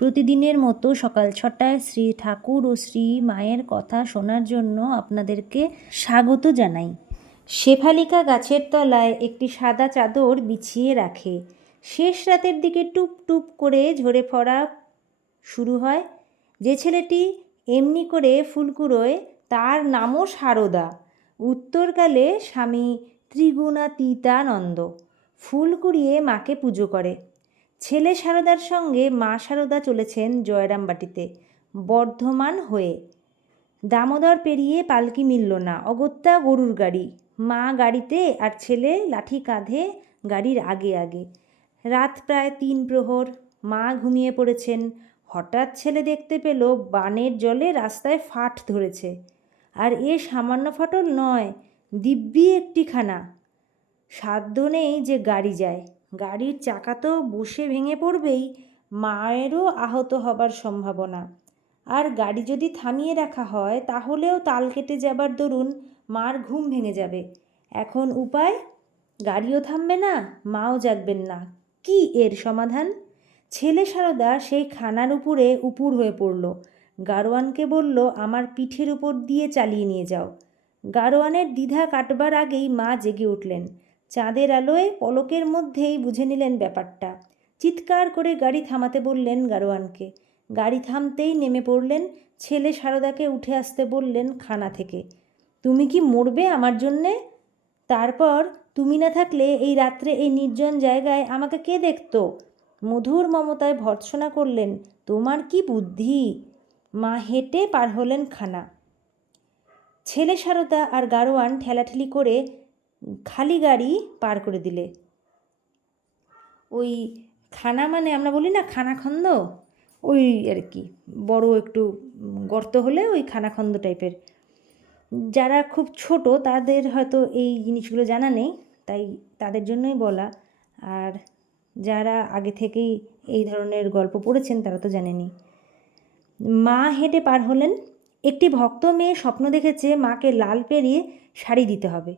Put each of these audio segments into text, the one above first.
প্রতিদিনের মতো সকাল ছটায় শ্রী ঠাকুর ও শ্রী মায়ের কথা শোনার জন্য আপনাদেরকে স্বাগত জানাই। শেফালিকা গাছের তলায় একটি সাদা চাদর বিছিয়ে রাখে। শেষ রাতের দিকে টুপ টুপ করে ঝরে পড়া শুরু হয়। যে ছেলেটি এমনি করে ফুলকুড়োয়, তার নামও সারদা। উত্তরকালে স্বামী ত্রিগুণাতীতানন্দ। ফুল কুড়িয়ে মাকে পুজো করে। ছেলে সারদার সঙ্গে মা সারদা চলেছেন জয়রামবাটিতে, বর্ধমান হয়ে। দামোদর পেরিয়ে পালকি মিলল না, অগত্যা গরুর গাড়ি। মা গাড়িতে আর ছেলে লাঠি কাঁধে গাড়ির আগে আগে। রাত প্রায় তিন প্রহর, মা ঘুমিয়ে পড়েছেন। হঠাৎ ছেলে দেখতে পেল বানের জলে রাস্তায় ফাট ধরেছে। আর এ সামান্য ফাটল নয়, দিব্যি একটিখানা। সাধ্য নেই যে গাড়ি যায়। গাড়ির চাকা তো বসে ভেঙে পড়বেই, মায়েরও আহত হবার সম্ভাবনা। আর গাড়ি যদি থামিয়ে রাখা হয়, তাহলেও তাল কেটে যাবার দরুন মার ঘুম ভেঙে যাবে। এখন উপায়? গাড়িও থামবে না, মাও জাগবেন না। কি এর সমাধান? ছেলে সারদা সেই খানার উপরে উপুর হয়ে পড়ল। গারোয়ানকে বলল, আমার পিঠের উপর দিয়ে চালিয়ে নিয়ে যাও। গারোয়ানের দ্বিধা কাটবার আগেই মা জেগে উঠলেন। চাঁদের আলোয় পলকের মধ্যেই বুঝে নিলেন ব্যাপারটা। চিৎকার করে গাড়ি থামাতে বললেন গারোয়ানকে। গাড়ি থামতেই নেমে পড়লেন, ছেলে সারদাকে উঠে আসতে বললেন খানা থেকে। তুমি কি মরবে আমার জন্যে? তারপর, তুমি না থাকলে এই রাত্রে এই নির্জন জায়গায় আমাকে কে দেখতো? মধুর মমতায় ভর্ৎসনা করলেন, তোমার কি বুদ্ধি? মা হেঁটে পার হলেন খানা। ছেলে সারদা আর গারোয়ান ঠেলাঠেলি করে খালি গাড়ি পার করে দিলে। ওই খানা মানে আমরা বলি না খানাখন্দ? ওই আর কি, বড় একটু গর্ত হলে ওই খানাখন্দ টাইপের। যারা খুব ছোট তাদের হয়তো এই জিনিসগুলো জানা নেই, তাই তাদের জন্যই বলা। আর যারা আগে থেকেই এই ধরনের গল্প পড়েছেন তারা তো জানেনি মা হেঁটে পার হলেন, একটি ভক্ত মেয়ে স্বপ্ন দেখেছে মাকে লাল পেরিয়ে শাড়ি দিতে হবে।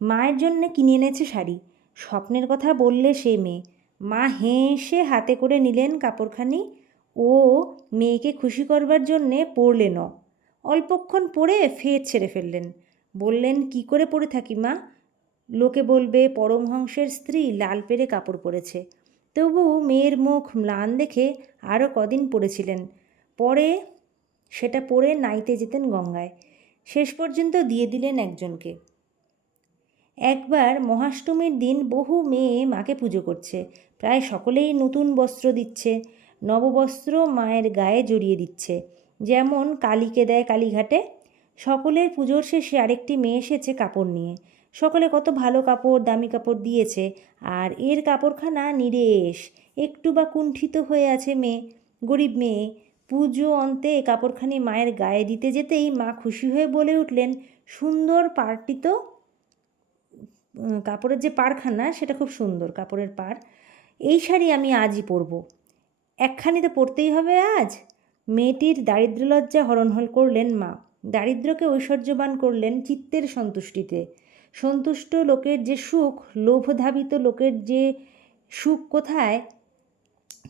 মায়ের জন্যে কিনে এনেছে শাড়ি। স্বপ্নের কথা বললে সে মেয়ে। মা হেসে হাতে করে নিলেন কাপড়খানি। ও মেয়েকে খুশি করবার জন্যে পরলেন অল্পক্ষণ পরে ফের ছেড়ে ফেললেন। বললেন, কি করে পরে থাকি মা? লোকে বলবে পরমহংসের স্ত্রী লাল পেরে কাপড় পরেছে। তবু মেয়ের মুখ ম্লান দেখে আরও কদিন পড়েছিলেন। পরে সেটা পরে নাইতে যেতেন গঙ্গায়। শেষ পর্যন্ত দিয়ে দিলেন একজনকে। একবার মহাষ্টমীর দিন বহু মেয়ে মাকে পুজো করছে। প্রায় সকলেই নতুন বস্ত্র দিচ্ছে, নববস্ত্র মায়ের গায়ে জড়িয়ে দিচ্ছে। যেমন কালীকে দেয় কালীঘাটে, সকলের পুজোর শেষে আরেকটি মেয়ে এসেছে কাপড় নিয়ে। সকলে কত ভালো কাপড়, দামি কাপড় দিয়েছে, আর এর কাপড়খানা নিরেশ, একটু বা কুণ্ঠিত হয়ে আছে মেয়ে, গরিব মেয়ে। পুজো অন্তে কাপড়খানি মায়ের গায়ে দিতে যেতেই মা খুশি হয়ে বলে উঠলেন, সুন্দর পাড়টি তো। কাপড়ের যে পারখানা সেটা খুব সুন্দর কাপড়ের পার এই শাড়ি আমি আজই পরব। একখানি তো পরতেই হবে আজ। মেয়েটির দারিদ্র্যলজ্জা হরণহল করলেন মা। দারিদ্র্যকে ঐশ্বর্যবান করলেন চিত্তের সন্তুষ্টিতে। সন্তুষ্ট লোকের যে সুখ, লোভধাবিত লোকের যে সুখ কোথায়,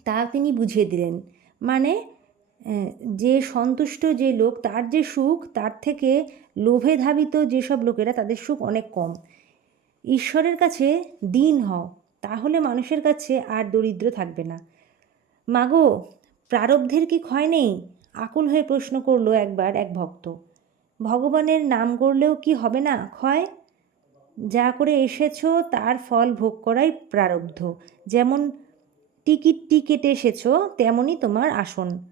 তা তিনি বুঝিয়ে দিলেন। মানে যে সন্তুষ্ট যে লোক, তার যে সুখ, তার থেকে লোভে ধাবিত যেসব লোকেরা, তাদের সুখ অনেক কম। ঈশ্বরের কাছে দিন হও, তাহলে মানুষের কাছে আর দরিদ্র থাকবে না। মাগো, প্রারব্ধের কি ক্ষয় নেই? আকুল হয়ে প্রশ্ন করল একবার এক ভক্ত। ভগবানের নাম করলেও কি হবে না ক্ষয়? যা করে এসেছ, তার ফল ভোগ করাই প্রারব্ধ। যেমন টিকিটটি কেটে এসেছ তেমনই তোমার আসন।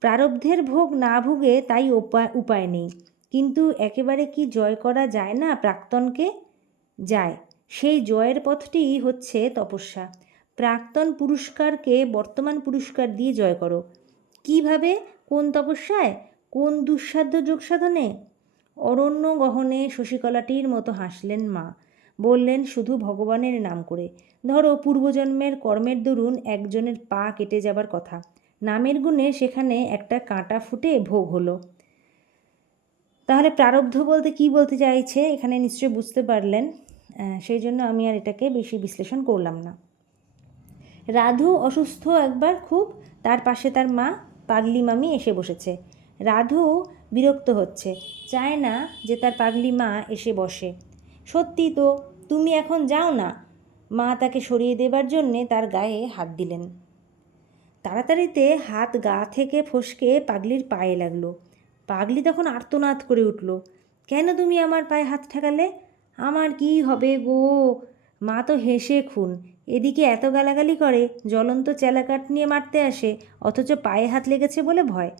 প্রারব্ধের ভোগ না ভুগে তাই উপায় উপায় নেই। কিন্তু একেবারে কি জয় করা যায় না প্রাক্তনকে? যায়। সেই জয়ের পথটিই হচ্ছে তপস্যা। প্রাক্তন পুরস্কারকে বর্তমান পুরস্কার দিয়ে জয় করো। কীভাবে? কোন তপস্যায়? কোন দুঃসাধ্য যোগ সাধনে অরণ্য গহনে শশীকলাটির মতো হাসলেন মা। বললেন, শুধু ভগবানের নাম করে। ধরো, পূর্বজন্মের কর্মের দরুন একজনের পা কেটে যাবার কথা। নামের গুণে সেখানে একটা কাঁটা ফুটে ভোগ হলো। তাহলে প্রারব্ধ বলতে কি বলতে চাইছে? এখানে নিশ্চয়ই বুঝতে পারলেন। সেই জন্য আমি আর এটাকে বেশি বিশ্লেষণ করলাম না। রাধু অসুস্থ একবার খুব, তার পাশে তার মা, পাগলি মামি এসে বসেছে। রাধু বিরক্ত হচ্ছে। চায় না যে তার পাগলি মা এসে বসে। সত্যি তো, তুমি এখন যাও না। মা তাকে সরিয়ে দেবার জন্যে তার গায়ে হাত দিলেন। তাড়াতাড়িতে হাত গা থেকে ফসকে পাগলির পায়ে লাগল। পাগলি তখন আর্তনাদ করে উঠল, কেন তুমি আমার পায়ে হাত ঠেকালে? আমার কি হবে গো? মা তো হেসে খুন, এদিকে এত গালাগালি করে, জ্বলন্ত চেলাকাঠ নিয়ে মারতে আসে, অথচ পায়ে হাত লেগেছে বলে ভয়।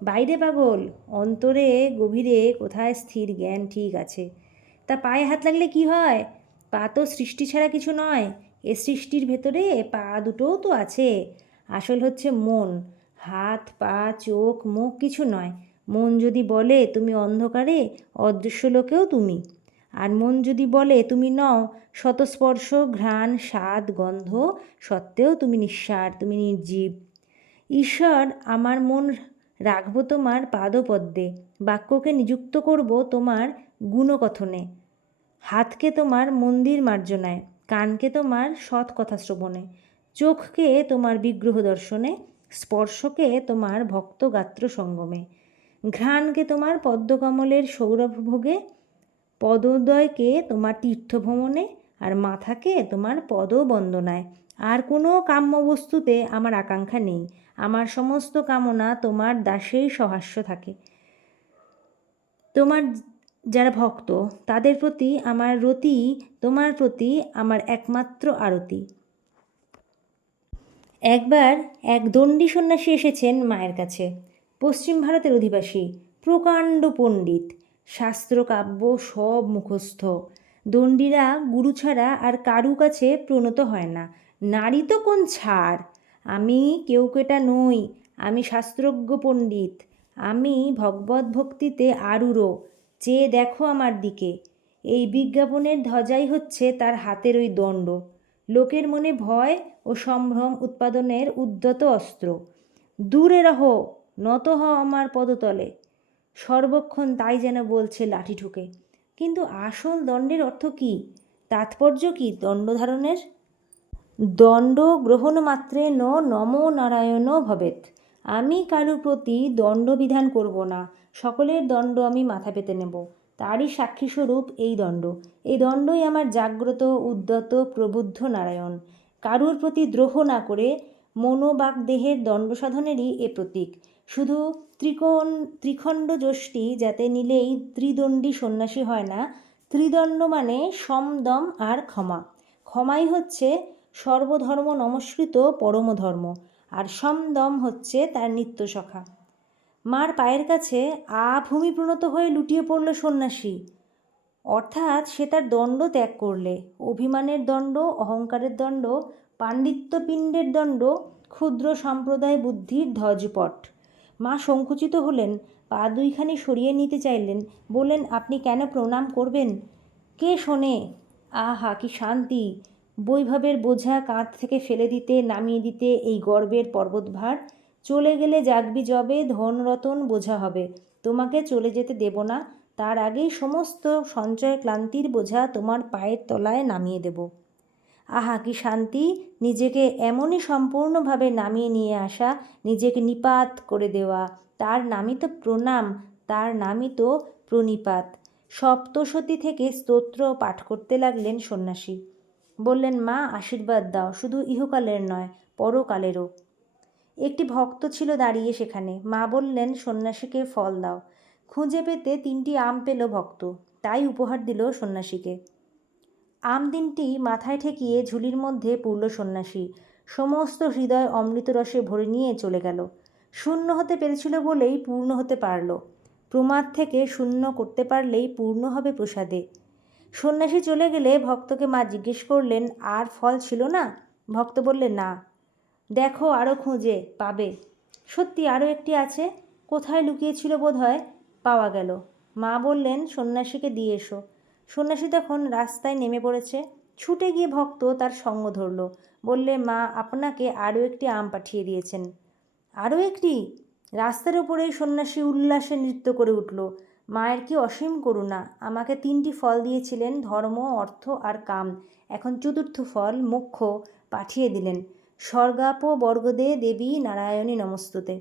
বাইরে পাগল, অন্তরে, গভীরে, কোথায় স্থির জ্ঞান ঠিক আছে। তা পায়ে হাত লাগলে কি হয়? পা তো সৃষ্টি ছাড়া কিছু নয়, এ সৃষ্টির ভেতরে পা দুটোও তো আছে। আসল হচ্ছে মন, হাত, পা, চোখ, মুখ কিছু নয়। মন যদি বলে তুমি অন্ধকারে, অদৃশ্য লোকেও তুমি। আর মন যদি বলে তুমি নও শতস্পর্শ ঘ্রাণ, স্বাদ, গন্ধ সত্ত্বেও তুমি নিঃসার, তুমি নির্জীব। ঈশ্বর, আমার মন রাখব তোমার পাদপদ্মে, বাক্যকে নিযুক্ত করব তোমার গুণকথনে। হাতকে তোমার মন্দির মার্জনায়, কানকে তোমার সৎ কথা শ্রবণে। চোখকে তোমার বিগ্রহ দর্শনে, স্পর্শকে তোমার ভক্ত গাত্র সঙ্গমে। ঘ্রাণকে তোমার পদ্মকমলের সৌরভ ভোগে পদোদয়কে তোমার তীর্থভ্রমণে আর মাথাকে তোমার পদবন্দনায়। আর কোনো কাম্য বস্তুতে আমার আকাঙ্ক্ষা নেই। আমার সমস্ত কামনা তোমার দাসেই সহাস্য থাকে। তোমার যারা ভক্ত, তাদের প্রতি আমার রতি, তোমার প্রতি আমার একমাত্র আরতি। একবার এক দণ্ডী সন্ন্যাসী এসেছেন মায়ের কাছে। পশ্চিম ভারতের অধিবাসী প্রকাণ্ড পণ্ডিত, শাস্ত্র কাব্য সব মুখস্থ। দণ্ডীরা গুরু ছাড়া আর কারু কাছে প্রণত হয় না। নারী তো কোন ছাড়? আমি কেউ কেটা নই, আমি শাস্ত্রজ্ঞ পণ্ডিত, আমি ভগবত ভক্তিতে আরুরো চেয়ে দেখো আমার দিকে। এই বিজ্ঞাপনের ধ্বজাই হচ্ছে তার হাতের ওই দণ্ড। লোকের মনে ভয় ও সম্ভ্রম উৎপাদনের উদ্যত অস্ত্র। দূরে রহো নত হও আমার পদতলে। সর্বক্ষণ তাই যেন বলছে লাঠি ঠুকে। কিন্তু আসল দণ্ডের অর্থ কী? তাৎপর্য কী দণ্ডধারণের দণ্ড গ্রহণ মাত্রে ন নম নারায়ণ ভবেত আমি কারু প্রতি দণ্ডবিধান করব না। সকলের দণ্ড আমি মাথা পেতে নেব। তারই সাক্ষীস্বরূপ এই দণ্ড। এই দণ্ডই আমার জাগ্রত, উদ্যত, প্রবুদ্ধ নারায়ণ। কারুর প্রতি দ্রোহ না করে মনোবাক দেহের দণ্ড সাধনেরই এ প্রতীক। শুধু ত্রিকোণ ত্রিখণ্ড যষ্টি যাতে নিলেই ত্রিদণ্ডী সন্ন্যাসী হয় না, ত্রিদণ্ড মানে সমদম আর ক্ষমা। ক্ষমাই হচ্ছে সর্বধর্ম নমস্কৃত পরম ধর্ম আর সমদম হচ্ছে তার নিত্য সখা। মার পায়ের কাছে আ ভূমিপ্রণত হয়ে লুটিয়ে পড়ল সন্ন্যাসী। অর্থাৎ সে তার দণ্ড ত্যাগ করলে। অভিমানের দণ্ড, অহংকারের দণ্ড, পাণ্ডিত্যপিণ্ডের দণ্ড, ক্ষুদ্র সম্প্রদায় বুদ্ধির ধ্বজপট। মা সংকুচিত হলেন, পা দুইখানি সরিয়ে নিতে চাইলেন, বললেন, আপনি কেন প্রণাম করবেন? কে শোনে? আহা, কি শান্তি! বৈভবের বোঝা কাঁধ থেকে ফেলে দিতে, নামিয়ে দিতে এই গর্বের পর্বতভার। চলে গেলে জাগবি জবে, ধনরতন বোঝা হবে। তোমাকে চলে যেতে দেব না। তার আগেই সমস্ত সঞ্চয় ক্লান্তির বোঝা তোমার পায়ের তলায় নামিয়ে দেব। আহা, কি শান্তি। নিজেকে এমনই সম্পূর্ণভাবে নামিয়ে নিয়ে আসা, নিজেকে নিপাত করে দেওয়া। তার নামই তো প্রণাম, তার নামই তো প্রণিপাত। সপ্তশতী থেকে স্তোত্র পাঠ করতে লাগলেন সন্ন্যাসী। বললেন, মা, আশীর্বাদ দাও। শুধু ইহকালের নয়, পরকালেরও। একটি ভক্ত ছিল দাঁড়িয়ে সেখানে। মা বললেন, সন্ন্যাসীকে ফল দাও। খুঁজে পেতে তিনটি আম পেল ভক্ত। তাই উপহার দিল সন্ন্যাসীকে। আম দিনটি মাথায় ঠেকিয়ে ঝুলির মধ্যে পূর্ণ সন্ন্যাসী। সমস্ত হৃদয় অমৃত রসে ভরে নিয়ে চলে গেল। শূন্য হতে পেরেছিল বলেই পূর্ণ হতে পারল। প্রমাদ থেকে শূন্য করতে পারলেই পূর্ণ হবে প্রসাদে। সন্ন্যাসী চলে গেলে ভক্তকে মা জিজ্ঞেস করলেন, আর ফল ছিল না? ভক্ত বললে না। দেখো আরও খুঁজে পাবে। সত্যি আরও একটি আছে? কোথায় লুকিয়েছিল বোধ হয় পাওয়া গেল। মা বললেন, সন্ন্যাসীকে দিয়ে এসো। সন্ন্যাসী তখন রাস্তায় নেমে পড়েছে। ছুটে গিয়ে ভক্ত তার সঙ্গ ধরল। বললে, মা, আপনাকে আরও একটি আম পাঠিয়ে দিয়েছেন। আরও একটি? রাস্তার ওপরেই সন্ন্যাসী উল্লাসে নৃত্য করে উঠল। মায়ের কি অসীম করুণা, আমাকে তিনটি ফল দিয়েছিলেন, ধর্ম, অর্থ আর কাম। এখন চতুর্থ ফল, মোক্ষ, পাঠিয়ে দিলেন। স্বর্গাপ বর্গদে দেবী নারায়ণী নমস্তুতে।